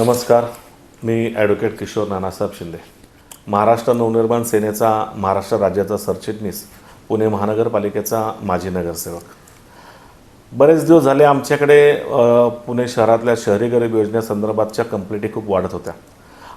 नमस्कार मी ॲडव्होकेट किशोर नानासाहेब शिंदे. महाराष्ट्र नवनिर्माण सेनेचा महाराष्ट्र राज्याचा सरचिटणीस पुणे महानगरपालिकेचा माजी नगरसेवक. बरेच दिवस झाले आमच्याकडे पुणे शहरातल्या शहरी गरीब योजनेसंदर्भातच्या कंप्लेंटी खूप वाढत होत्या.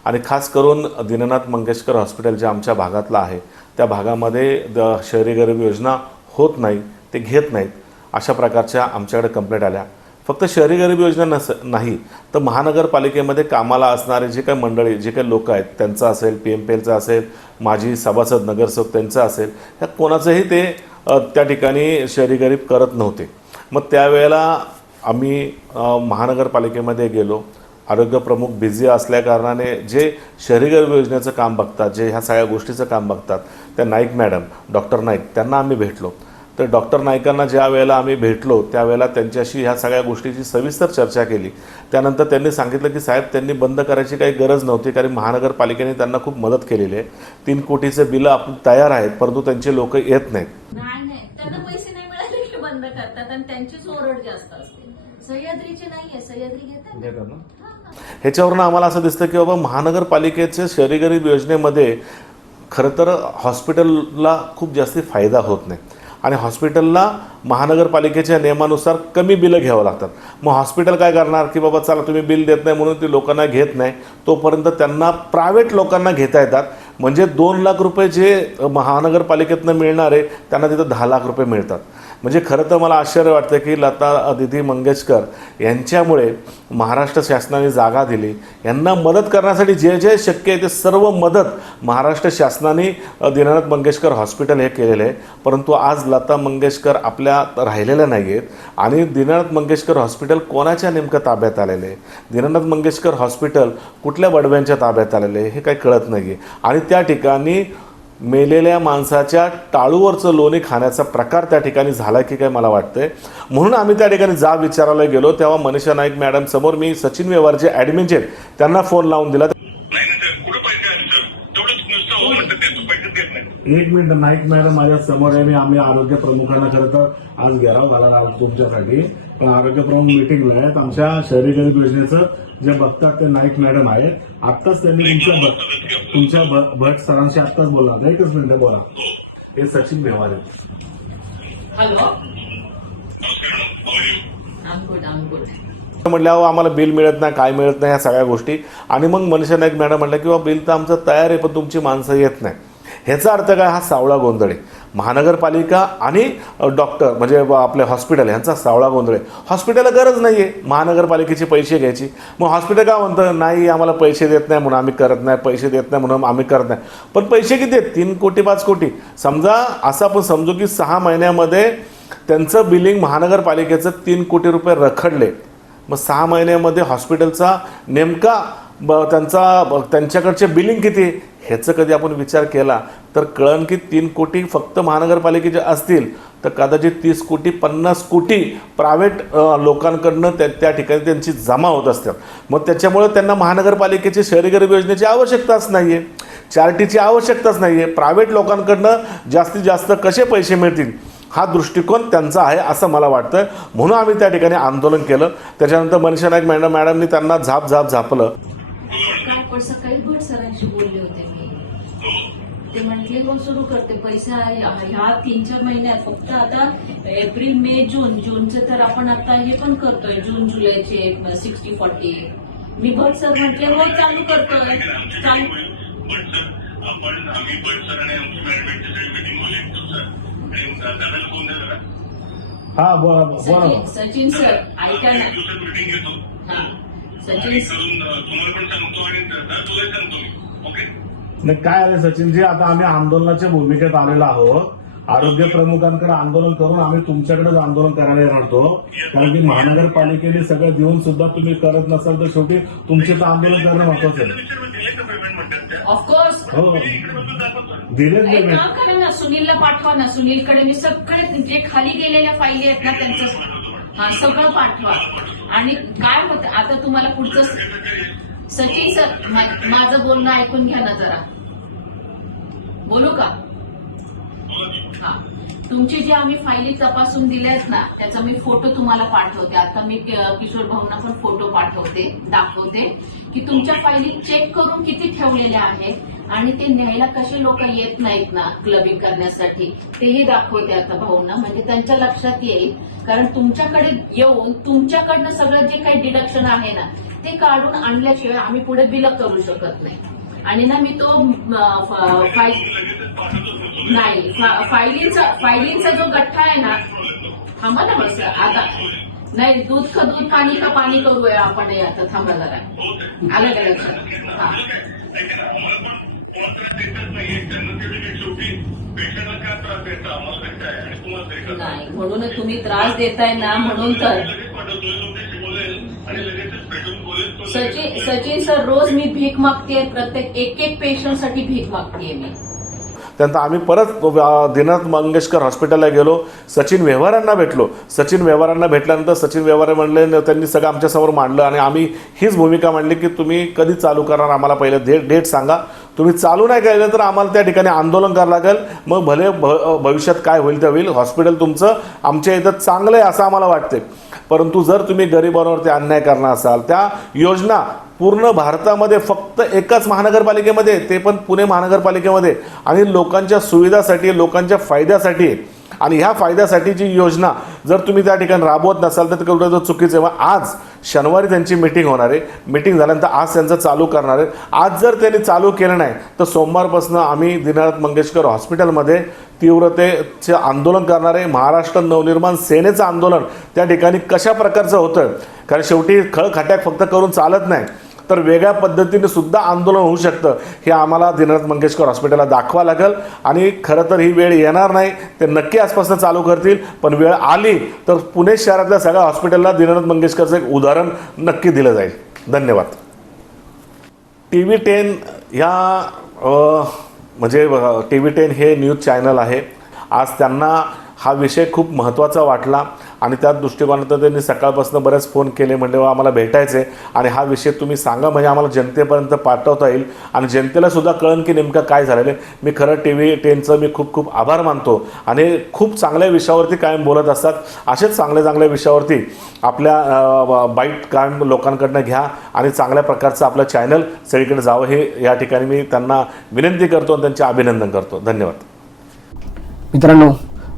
आणि खास करून दीननाथ मंगेशकर हॉस्पिटल जे आमच्या भागातलं आहे त्या भागामध्ये द शहरी गरीब योजना होत नाही ते घेत नाहीत अशा प्रकारच्या आमच्याकडे कंप्लेंट आल्या. फक्त शहरी गरीब योजना नस नाही तर महानगरपालिकेमध्ये कामाला असणारे जे काही मंडळी जे काही लोक आहेत त्यांचं असेल पी एम पी एलचं असेल माजी सभासद नगरसेवक त्यांचं असेल ह्या कोणाचंही ते त्या ठिकाणी शहरी गरीब करत नव्हते. मग त्यावेळेला आम्ही महानगरपालिकेमध्ये गेलो. आरोग्य प्रमुख बिझी असल्याकारणाने जे शहरी गरीब योजनेचं काम बघतात जे ह्या सगळ्या गोष्टीचं काम बघतात त्या नाईक मॅडम डॉक्टर नाईक त्यांना आम्ही भेटलो. तर डॉक्टर नाईकांना ज्या वेळेला आम्ही भेटलो त्यावेळेला त्यांच्याशी ह्या सगळ्या गोष्टीची सविस्तर चर्चा केली. त्यानंतर त्यांनी सांगितलं की साहेब त्यांनी बंद करायची काही गरज नव्हती कारण महानगरपालिकेने त्यांना खूप मदत केलेली आहे. तीन कोटीचे बिलं आपण तयार आहेत परंतु त्यांचे लोक येत नाहीत. नाही नाही. त्यांना पैसे नाही मिळाले की बंद करतात आणि त्यांचीच ओरड जास्त असते. सह्याद्रीचे नाहीये सह्याद्री घेतात ना. ह्याच्यावरून आम्हाला असं दिसतं की बाबा महानगरपालिकेचे शहरी गरीब योजनेमध्ये खरं तर हॉस्पिटलला खूप जास्ती फायदा होत नाही. आणि हॉस्पिटलला महानगरपालिकेच्या नियमानुसार कमी बिलं घ्यावं लागतात. मग हॉस्पिटल काय करणार? की बाबा चला तुम्ही बिल देत नाही म्हणून ती लोकांना घेत नाही. तोपर्यंत त्यांना प्रायव्हेट लोकांना घेता येतात. म्हणजे दोन लाख रुपये जे महानगरपालिकेतनं मिळणारे त्यांना तिथं दहा लाख रुपये मिळतात. म्हणजे खरं तर मला आश्चर्य वाटतं की लता दिदी मंगेशकर यांच्यामुळे महाराष्ट्र शासनाने जागा दिली. यांना मदत करण्यासाठी जे जे शक्य आहे ते सर्व मदत महाराष्ट्र शासनाने दीनानाथ मंगेशकर हॉस्पिटल हे केलेलं आहे. परंतु आज लता मंगेशकर आपल्या राहिलेल्या नाही आहेत आणि दीनानाथ मंगेशकर हॉस्पिटल कोणाच्या नेमकं ताब्यात आलेलं आहे? दीनानाथ मंगेशकर हॉस्पिटल कुठल्या बडव्यांच्या ताब्यात आलेलं आहे हे काही कळत नाही आहे आणि त्या ठिकाणी मेलेल्या माणसाच्या टाळूवरचं लोणी खाण्याचा प्रकार त्या ठिकाणी झाला की काय मला वाटतंय. म्हणून आम्ही त्या ठिकाणी जा विचारायला गेलो. तेव्हा मनीषा नाईक मॅडम समोर मी सचिन व्यवहारचे ॲडमिनचे आहेत, त्यांना फोन लावून दिला. एक मिनिट नाईक मॅडम माझ्यासमोर आहे. मी आम्ही आरोग्य प्रमुखांना खरं तर आज घेराव घालायला आलो तुमच्यासाठी. पण आरोग्य प्रमुख मिटिंगला आहेत. आमच्या शहरी गरीब योजनेचं जे बघतात ते नाईक मॅडम आहे आत्ताच त्यांनी तुमच्या तुमच्या भ- भट सरांशी आत्ताच बोलला. होता एकच मिनिट बोला. हे सचिन व्यवहार आहेत. म्हटल्यावर आम्हाला बिल मिळत नाही काय मिळत नाही ह्या सगळ्या गोष्टी. आणि मग मनीषा नाईक मॅडम म्हटलं की बाबा बिल तर आमचं तयार आहे पण तुमची माणसं येत नाही. ह्याचा अर्थ काय? हा सावळा गोंधळ आहे. महानगरपालिका आणि डॉक्टर म्हणजे आपले हॉस्पिटल यांचा सावळा गोंधळ आहे. हॉस्पिटलला गरज नाही आहे महानगरपालिकेचे पैसे घ्यायची. मग हॉस्पिटल काय म्हणतं? नाही आम्हाला पैसे देत नाही म्हणून आम्ही करत नाही. पैसे देत नाही म्हणून आम्ही करत नाही. पण पैसे किती आहेत? तीन कोटी पाच कोटी. समजा असं आपण समजू की सहा महिन्यामध्ये त्यांचं बिलिंग महानगरपालिकेचं तीन कोटी रुपये रखडले. मग सहा महिन्यामध्ये हॉस्पिटलचा नेमका ब त्यांचा त्यांच्याकडचे बिलिंग किती? ह्याचं कधी आपण विचार केला तर कळण की तीन कोटी फक्त महानगरपालिकेचे असतील तर कदाचित तीस कोटी पन्नास कोटी प्रायव्हेट लोकांकडनं त्या त्या ठिकाणी त्यांची जमा होत असतात. मग त्याच्यामुळे त्यांना महानगरपालिकेची शहरी गरीब योजनेची आवश्यकताच नाही आहे चार्टीची आवश्यकताच नाही आहे प्रायव्हेट लोकांकडनं जास्तीत जास्त कसे पैसे मिळतील हा दृष्टिकोन त्यांचा आहे असं मला वाटतं म्हणून आम्ही त्या ठिकाणी आंदोलन केलं. त्याच्यानंतर मनीषा नाईक मॅडम मॅडमनी त्यांना झाप झाप झापलं. काय सकाळी सरांशी बोलले होते. ते म्हटले हो सुरू करते. पैसा ह्या ह्या तीन चार महिन्यात. फक्त आता एप्रिल मे जून. जूनचे तर आपण आता हे पण करतोय. जून जुलैचे सिक्स्टी फॉर्टी. मी भट सर म्हटले हो चालू करतोय. चालू सर आपण आम्ही सर आणि मीटिंग बोलली सर हा बोला. सचिन सचिन सर ऐका ना. मीटिंग घेतो हा. सचिन करून अं, तुम्हाला पण सांगतो आणि दादा तुला सांगतो मी. ओके? नाही काय आलं सचिनजी? आता आम्ही आंदोलनाच्या भूमिकेत आलेलो आहोत. आरोग्य प्रमुखांकडे आंदोलन करून आम्ही तुमच्याकडेच आंदोलन करायला येणार होतो कारण की महानगरपालिकेने सगळं देऊन सुद्धा तुम्ही करत नसाल तर शेवटी तुमचे तर आंदोलन करणं महत्वाचं आहे. दिले ऑफकोर्स हो. दिलेच काम करा ना सुनीलला पाठवा ना. सुनीलकडे मी सगळे जे खाली गेलेल्या फायली आहेत ना त्यांचं. हा सगळं पाठवा. आणि काय होत आता तुम्हाला पुढचं सचिन सर माझं बोलणं ऐकून घ्या ना जरा. बोलू का? हा? तुमचे जे आम्ही फायली तपासून दिल्या आहेत ना त्याचा मी फोटो तुम्हाला पाठवते. आता मी किशोर भाऊंना पण फोटो पाठवते दाखवते की तुमच्या फायली चेक करून किती ठेवलेल्या आहेत आणि ते न्यायला कसे लोक येत नाहीत ना क्लबिंग करण्यासाठी? तेही दाखवते आता भाऊंना. म्हणजे त्यांच्या लक्षात येईल. कारण तुमच्याकडे येऊन तुमच्याकडनं सगळं जे काही डिडक्शन आहे ना ते काढून आणल्याशिवाय आम्ही पुढे बिल करू शकत नाही. आणि ना मी तो नाही फा- फायलींचा फायलींचा जो गठ्ठा आहे ना थांबा ना बस आता. नाही दूध का दूध पाणी का पाणी करूया आपण हे आता थांबा जरा. आलं का लक्षात? हा. नाही म्हणूनच तुम्ही त्रास देताय ना म्हणून तर. आणि लगेचच भेटून बोलेल तो सचिन सचिन सर रोज मी भीक मागतेय प्रत्येक एक एक पेशंटसाठी भीक मागतेय मी. त्यानंतर आम्ही परत अ, दीनानाथ मंगेशकर हॉस्पिटलला गेलो. सचिन व्यवहारांना भेटलो. सचिन व्यवहारांना भेटल्यानंतर सचिन व्यवहारे म्हणले त्यांनी सगळं आमच्यासमोर मांडलं आणि आम्ही हीच भूमिका मांडली की तुम्ही कधी चालू करणार आम्हाला पहिले डेट डेट सांगा. तुम्ही चालू नाही केलं तर आम्हाला त्या ठिकाणी आंदोलन करावं लागेल. मग भले भ भविष्यात काय होईल ते होईल. हॉस्पिटल तुमचं आमच्या इथं चांगलं आहे असं आम्हाला वाटते परंतु जर तुम्ही गरिबांवरती अन्याय करणार असाल त्या योजना पूर्ण भारतामध्ये फक्त एकाच महानगरपालिकेमध्ये ते पण पुणे महानगरपालिकेमध्ये. आणि लोकांच्या सुविधासाठी लोकांच्या फायद्यासाठी आणि ह्या फायद्यासाठीची योजना जर तुम्ही त्या ठिकाणी राबवत नसाल तर ते जर चुकीचं आहे. मग आज शनिवारी त्यांची मिटिंग होणार आहे. मिटिंग झाल्यानंतर आज त्यांचं चालू करणार आहे. आज जर त्यांनी चालू केलं नाही तर सोमवारपासून आम्ही दीनानाथ मंगेशकर हॉस्पिटलमध्ये तीव्रतेचे आंदोलन करणार आहे. महाराष्ट्र नवनिर्माण सेनेचं आंदोलन त्या ठिकाणी कशा प्रकारचं होतं? कारण शेवटी खळखट्याक फक्त करून चालत नाही. तर वेगळ्या पद्धतीने सुद्धा आंदोलन होऊ शकतं. हे आम्हाला दीनानाथ मंगेशकर हॉस्पिटलला दाखवा लागेल. आणि खरं तर ही वेळ येणार नाही. ते नक्की आजपासून चालू करतील. पण वेळ आली तर पुणे शहरातल्या सगळ्या हॉस्पिटलला दिननाथ मंगेशकरचं एक उदाहरण नक्की दिलं जाईल. धन्यवाद. टी व्ही टेन ह्या म्हणजे टी व्ही टेन हे न्यूज चॅनल आहे. आज त्यांना हा विषय खूप महत्त्वाचा वाटला आणि त्या दृष्टिकोनातून त्यांनी सकाळपासून बरेच फोन केले म्हणजे "वा, आम्हाला भेटायचं आहे आणि हा विषय तुम्ही सांगा म्हणजे आम्हाला जनतेपर्यंत पाठवता येईल. आणि जनतेला सुद्धा कळन की नेमकं काय झालेलं आहे. मी खरं टी व्ही टेनचं मी खूप खूप आभार मानतो आणि खूप चांगल्या विषयावरती कायम बोलत असतात. असेच चांगल्या चांगल्या विषयावरती आपल्या बाईट कायम लोकांकडनं घ्या आणि चांगल्या प्रकारचं आपलं चॅनल सगळीकडे जावं हे या ठिकाणी मी त्यांना विनंती करतो आणि त्यांचे अभिनंदन करतो. धन्यवाद. मित्रांनो